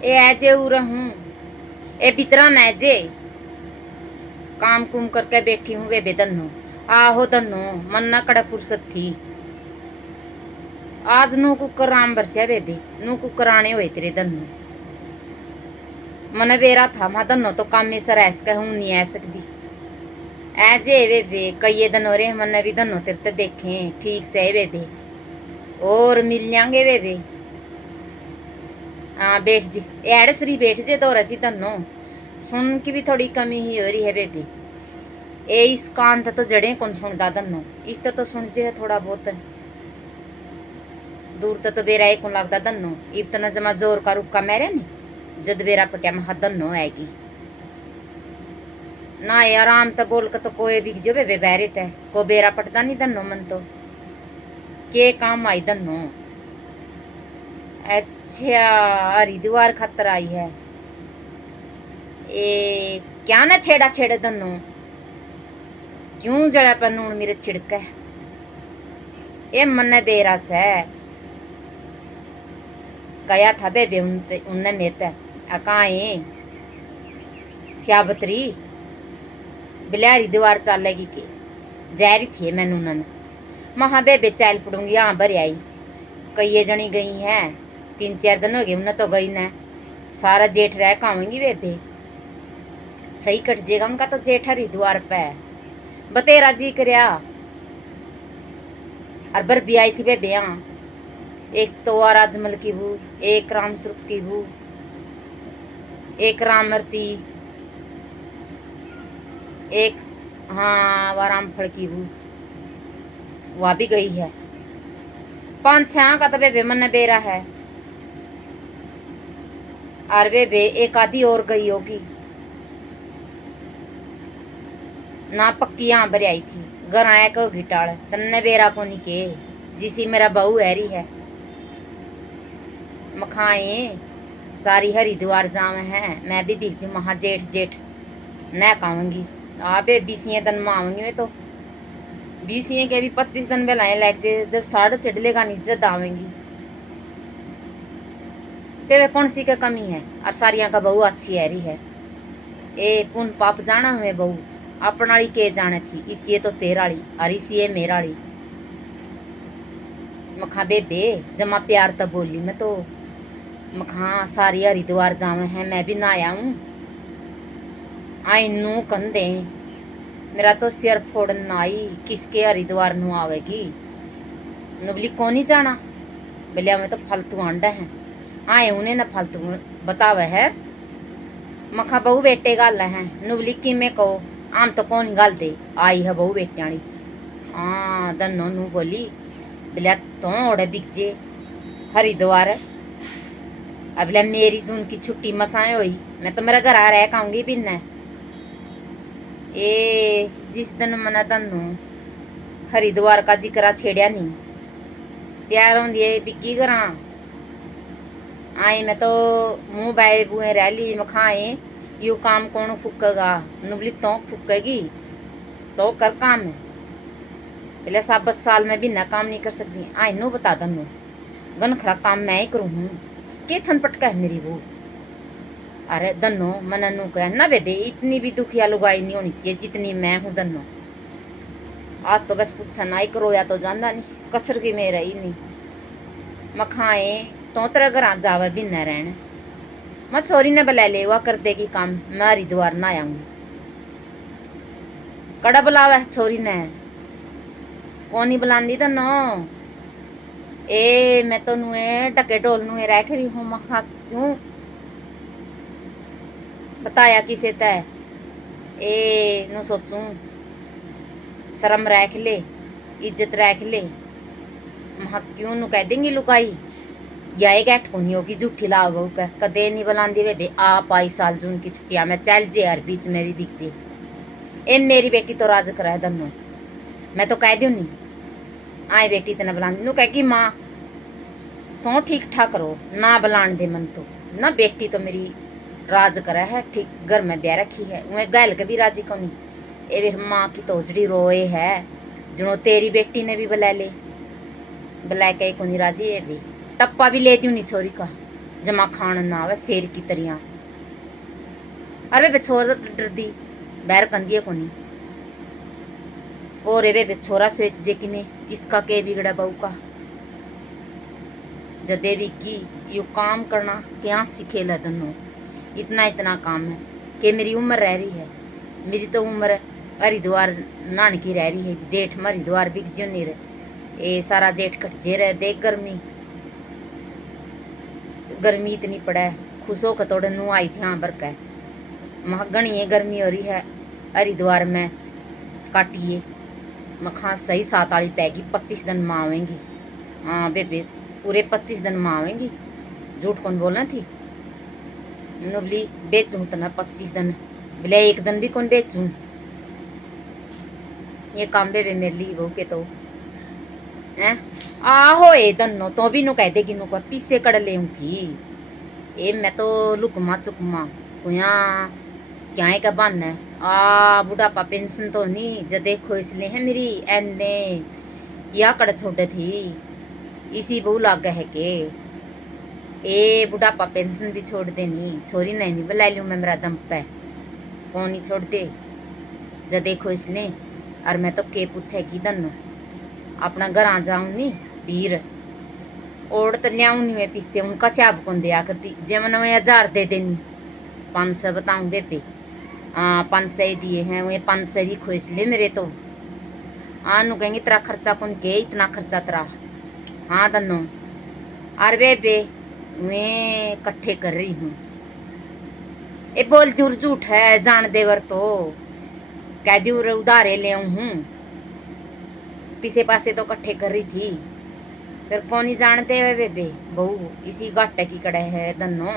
ए ऐजे उर हूँ, ए बितरा मैं जे काम कुम करके बैठी हूँ वे बेदन्नो। आहो दन्नो मन ना कड़ा फुर्सत थी। आज नू कुकर राम बरसिया बेबे, नू कुकर आने हुए तेरे दन्नो। मन बेरा था मा दन्नो तो काम में सर ऐस कहूँ नहीं आ सकती। ऐजे बेबे कई दिन हो रहे मन भी दन्नो तेरे ते देखें ठीक से बेबे, और मिल जाएंगे बेबे। हाँ बैठ जी, एड़ श्री बैठ जे तो रसी दन्नो। सुन की भी थोड़ी कमी ही हो रही है बेबी। ए इस कान तो जड़े कौन सुनता दन्नो, इस तो सुन जे थोड़ा बहुत दूर तो बेरा एक लगता दन्नो। इतना जमा जोर का रुका मेरे नहीं जद बेरा पटिया महा दन्नो आएगी ना ये आराम तो बोल के तो कोई बिक जो बेबे बहरे ते को बेरा पटता नहीं दन्नो मन तो के काम आई दन्नो। अच्छा हरिद्वार खातर आई है ए क्या ना छेड़ा छेड़े दन्नो, क्यों जड़ा पर नून मेरे छिड़क है ये मन बेरस है। कया था बेबे उनने मेरे अकाए श्याबत्री बिलारी दीवार चालेगी के जहरी थी मैनू उन्होंने महा बेबे चल पड़ूंगी। हाँ भर आई कई जनी गई हैं 3-4 दिन हो गए उन्हें तो गई न, सारा जेठ रह खाऊंगी बेबे सही कट जेगा उनका तो जेठ हरिद्वार पे बतेरा जी करया। और बर भी आई थी बेबे यहाँ, एक तो आराजमल की बू, एक राम स्वरूप की बू, एक रामरती, एक हाँ वाराम फड़ की बू वह भी गई है। 5-6 का तो बेबे मन बेरा है। और बेबे एक आधी और गई होगी ना पक्की यहाँ भर आई थी घर आया को घिटाड़ तन्ने बेरा को नहीं के जिसी मेरा बहू हैरी है मखाए सारी हरिद्वार जावे हैं मैं भी बिक जू महा जेठ जेठ न खाऊंगी। बे 20 दिन में आऊंगी मैं तो 20 के भी 25 दिन बेलाए लग जे जब साढ़ चढ़लेगा नहीं जद आवेंगी। पे कौन सी का कमी है और सारिया का बहू अच्छी हैरी है। ए पुन पाप जाना हुए बहू अपना के जाने थी इसी तो तेराली और इसी मेरा वाली मखा बेबे जमा प्यार तो बोली मैं तो मखा सारी हरिद्वार जावे हैं मैं भी ना आया हूँ आई नू कंधे मेरा तो सिर फोड़न आई किसके हरिद्वार नू आवेगी नुबली कौन ही जाना बोलिया मैं तो फालतू आंडा है आए उन्हें न फालतू बतावे है मखा बहू बेटे गल है नुबली कि मैं कहो आम तो कौन गल दे आई है बहू बेटे वाली। हाँ दन्नो नू बोली बोलिया तो ओड़े बिक जे हरिद्वार अब बोलिया मेरी जून की छुट्टी मसाए हुई मैं तो मेरा घर आ रह खाऊंगी भी न ए जिस दिन मना दन्नो हरिद्वार का जिक्र छेड़िया नहीं प्यार होंदी बिकी करा आई मैं तो मुंह बाए बुए रह ली मखाए यू काम कौन फूकेगा नुबली तो फूकेगी तो कर काम है पहले साबत साल में भी न काम नहीं कर सकती आई नो बता दन्नो गन खरा काम मैं ही करूँ हूँ के छनपट का है मेरी वो। अरे दन्नो मन नू कह ना बेबे इतनी भी दुखिया लुगाई नहीं होनी चाहिए जितनी मैं हूँ दन्नो। आज तो बस पूछा ना ही रोया तो जाना नहीं कसर की मेरा ही नहीं मखाए तो तेरा घर जावे भी न रहने मैं छोरी ने बुला ले वह कर देगी काम मैं हरिद्वार ना आऊंगी। कड़ा बुलावा छोरी ने कौन ही बुलांदी तो नो ए मैं तो नुए टके ढोल नुए रख रही हूँ मखा क्यों बताया किसे तय ए नु सोचूं शर्म रख ले इज्जत रख ले महा क्यों नु कह देंगी लुकाई या एक ऐट को नहीं होगी झूठी लाभ हो कदे नहीं बुलांदी बेबे आप आई साल जून की छुट्टियां में चल जे यार बीच में भी बिक जे ए मेरी बेटी तो राज करा है दन्नो मैं तो कह दूँ नहीं आए बेटी तेना बुलांदी नू कह माँ तो ठीक ठाक रहो ना बुलान दे मन तो ना बेटी तो मेरी राज करा है ठीक घर में ब्याह रखी है उन्हें गैल के भी राजी को नहीं ए फिर माँ की तोजड़ी रोए है जो तेरी बेटी ने भी बुला ले बुला के को नहीं राजी है भी टप्पा भी ले दूँ नहीं छोरी का जमा खान ना आवे शेर की तरिया। अरे बे छोरा तो डरदी बैर कंदी कोनी। और रे बे छोरा सोच जे कि इसका के बिगड़ा बहू का जदे भी की यू काम करना क्या सिखेला दोनों। इतना इतना काम है कि मेरी उम्र रह रही है। मेरी तो उम्र हरिद्वार नान की रह रही है। जेठ में हरिद्वार बिक जो नहीं रहे ये सारा जेठ कट जे रहे। देख गर्मी गर्मी इतनी पड़ा है। खुश होकर थोड़े नू आई थी हाँ बरका घनी गर्मी हो रही है हरिद्वार में। काटिए मखा सही 7 वाली पैगी 25 दिन माँ आवेंगी। हाँ बेबे पूरे 25 दिन माँ आवेंगी। झूठ कौन बोलना थी। नबली बेचूँ तो ना 25 दिन बोले 1 दिन भी कौन बेचूँ। ये काम बेबे मेरे लिए बहू के तो हैं आहो ए दन्नो तो भी नु कह देगी नु को पीछे कड़ ले थी। ए मैं तो लुकमा चुकमा कुया क्या है का बन है आ बुढ़ापा पेंशन तो नहीं जो देखो इसलिए है मेरी एने या कड़ छोटे थी इसी बहु लाग है के ए बुढ़ापा पेंशन भी छोड़ देनी छोरी नहीं बुला लूँ मैं मेरा दम पे कौन ही छोड़ दे जो देखो इसलिए। और मैं तो के पूछेगी दन्नो अपना घर आ जाऊँ नी पीर ओढ़ तो लियाऊँ नहीं मैं पीछे उनका स्याब कौन दिया करती जे मैंने 1000 दे देनी 500 बताऊँ बेबे। हाँ 500 दिए हैं वो 500 भी खोस ले मेरे तो। हाँ नु कहेंगे तेरा खर्चा कौन के इतना खर्चा तेरा। हाँ दन्नो अरे बेबे मैं इकट्ठे कर रही हूँ। ए बोल झूठ झूठ है जान देवर तो कह दी उधारे ले हूँ पीछे पासे तो इकट्ठे कर रही थी फिर कौन ही जानते है बेबे बहू इसी घाटे की कड़े है दन्नो।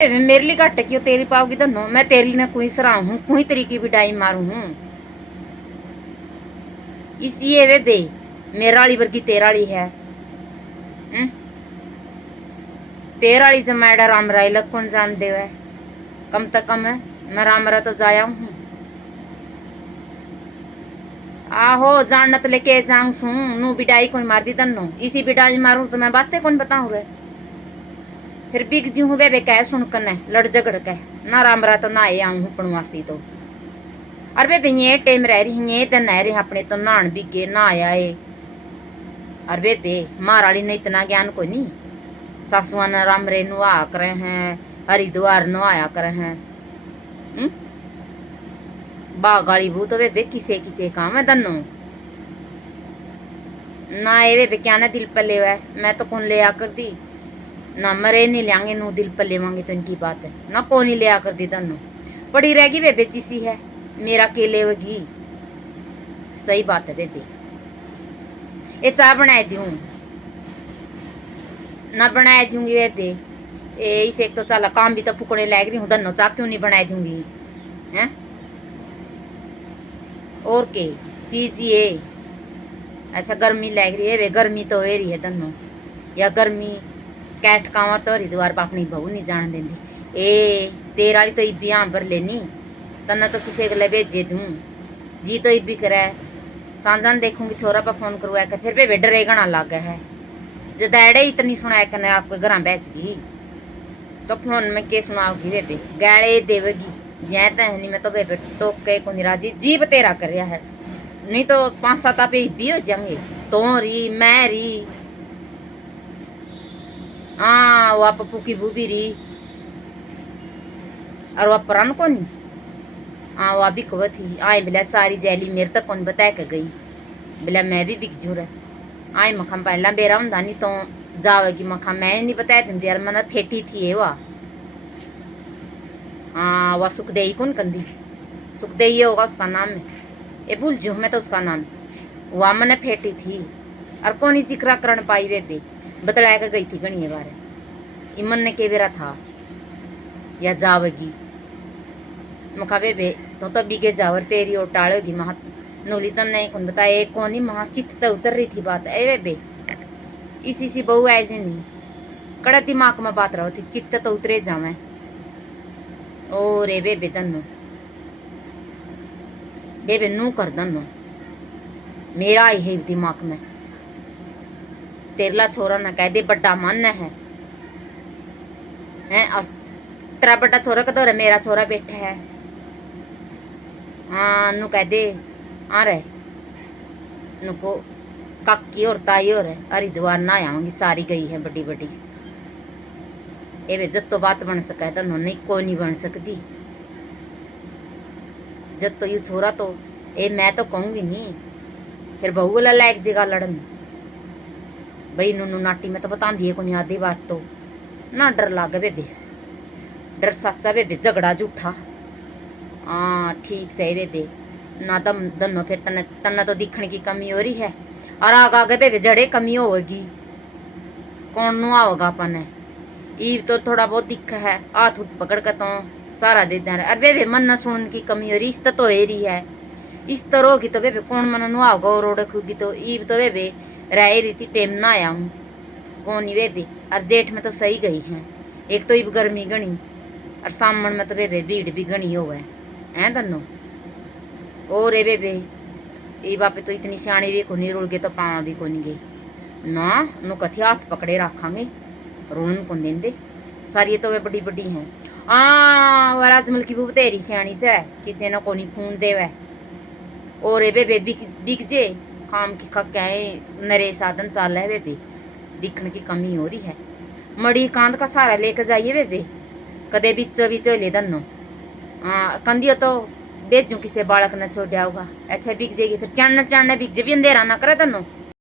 मेरे लिए घाटे क्यों तेरी पाओगी दन्नो मैं तेरी ने कोई सराह हूँ कोई तरीके भी डाई मारू हूँ इसी है बेबे मेरा वाली वर्गी तेरा वाली है। तेरा वाली जब मैडा राम राय लग कौन जान दे है कम तक कम है मैं राम रा तो जाया हूँ। आहो जानना तो लेके जाऊँ सू नू बिडाई कौन मार दी तन्नो इसी बिडाई मारू तो मैं बातें कौन बताऊँ रे फिर बिक जी हूँ बेबे कह सुन कन लड़ झगड़ कह ना राम रा तो ना आए आऊँ हूँ पणवासी तो। अरे बेबे ये टेम रह रही ये दिन रह रहे अपने तो नहान भी गे ना आया है। अरे बेबे महारानी ने इतना ज्ञान को नहीं सासुआ ने राम रे नुआ करे हैं हरिद्वार नुआया करे हैं। बागाली बू तो बेबे किसे किसे काम है दन्नो ना ये बेबे क्या ना दिल पर ले है मैं तो कौन ले आकर दी ना मरे नहीं लेंगे नू दिल पर लेवांगे तो इनकी बात है ना कौन ही ले आकर दी दन्नो पड़ी रहेगी बेबे जिसी है मेरा के लेगी। सही बात है बेबे ये चाय बनाए दूँ ना बनाए दूंगी बेबे इसे एक तो चला काम भी तो फुकने लग रही हूँ दन्नो चाह क्यों नहीं बनाए दूंगी हैं और के पीजिए। अच्छा गर्मी लग रही है वे गर्मी तो हो रही है दन्नो या गर्मी कैट कांवर तो हरिद्वार पर अपनी बहू नहीं जान देंदी ए तेरा तो इब्बी यहाँ पर लेनी तना तो किसी के भेजे दूँ जी तो इब्बी करे सांझान देखूंगी छोरा पर फोन करवा के फिर बेबे डरेगा ना लग है जो दैडे इतनी सुनाया करने आपको घर बेच गई तो फोन में के सुनाओगी बेबे गाड़े देवेगी यह तो है नहीं मैं तो बेबे टोक के को राजी जीव तेरा कर रहा है नहीं तो 5-7 आप भी हो जाएंगे तो री मैं री हाँ वो पप्पू की बूबी री और वह पुरान कौन हाँ वह भी कव थी आए बिला सारी जैली मेरे तक कौन बता के गई बिला मैं भी बिक जू रहा आए मखा पहला बेरा हूँ नहीं तो जावेगी मखा मैं नहीं बताया तुम यार मैंने फेटी थी वह हाँ वह सुखदेई कौन कंदी सुखदेई होगा उसका नाम है ये भूल जू मैं तो उसका नाम वह मैंने फेटी थी और कौन ही जिक्रा करण पाई बेबे बतलाया के गई थी गणिये बारे इमन ने के बेरा था या जावेगी मखा बेबे तो बिगे जावर तेरी और टाड़ेगी महा नोली तो नहीं कौन बताया कौन ही महा चित्त उतर रही थी बात ए बेबे इसी बहू आए जे नहीं कड़ा दिमाग में बात रहो थी चित्त तो उतरे जावे ओ रे बेबे दन्नो बेबे नू कर दन्नो मेरा ही है दिमाग में तेरला छोरा ना कह दे बड़ा मन है हैं। और तेरा बड़ा छोरा कदोर है, मेरा छोरा बैठा है। हाँ नु कह दे आ रहे नुको काकी और ताई और हरिद्वार ना आऊंगी, सारी गई है बड़ी बड़ी। ये जब तो बात बन सका है तो नहीं कोई नहीं बन सकती। जब तो यू छोरा तो ए मैं तो कहूंगी नहीं, फिर बहू वाला लायक जगह लड़न भाई नूनू नाटी में तो बता दिए को नहीं आधी बात तो ना डर लागे बेबे, डर सच्चा बेबे, झगड़ा झूठा। हाँ ठीक सही बेबे ना दम दनो, फिर तन्ने तन्ने तो दिखने की कमी हो रही है और आगे आगे बेबे जड़े कमी होगी, कौन नु आओगा अपन ईब तो थोड़ा बहुत दिख है, हाथ उठ पकड़ के तो सारा दे दे। अरे बेबे मन न सुनने की कमी हो रही, इस तो है रही है, इस तरह होगी तो बेबे कौन मन नु आओगा और ओढ़ेगी तो ईब तो बेबे रह रही थी टेम ना आया हूँ कौन ही बेबे। और जेठ में तो सही गई है, एक तो ईब गर्मी गणी और सामन में तो बेबे भीड़ भी गणी हो है तन्नो। और ए बेबे ये बापे तो इतनी सियाणी भी कोनी, रुल गए तो पावा भी कोनी गई ना, नु कथी हाथ पकड़े रखांगे रोन कौन देंदे, सारी तो वे बड़ी बड़ी हैं। वो राजमल की बूब तेरी सियाणी से किसी ने कोनी खून देवे। और ए बेबे बिक जे काम की खक्के नरे साधन चाल है बेबे, दिखने की कमी हो रही है। मड़ी कांद का सहारा लेकर जाइए बेबे, कदे बिचो बिचो ले दन्नो। कंदियो तो बेचू किसी बालक ने छोड़ होगा, अच्छा बिक जाएगी फिर चढ़ने चढ़ने बिक जे भी अंधेरा ना करे तन्नो।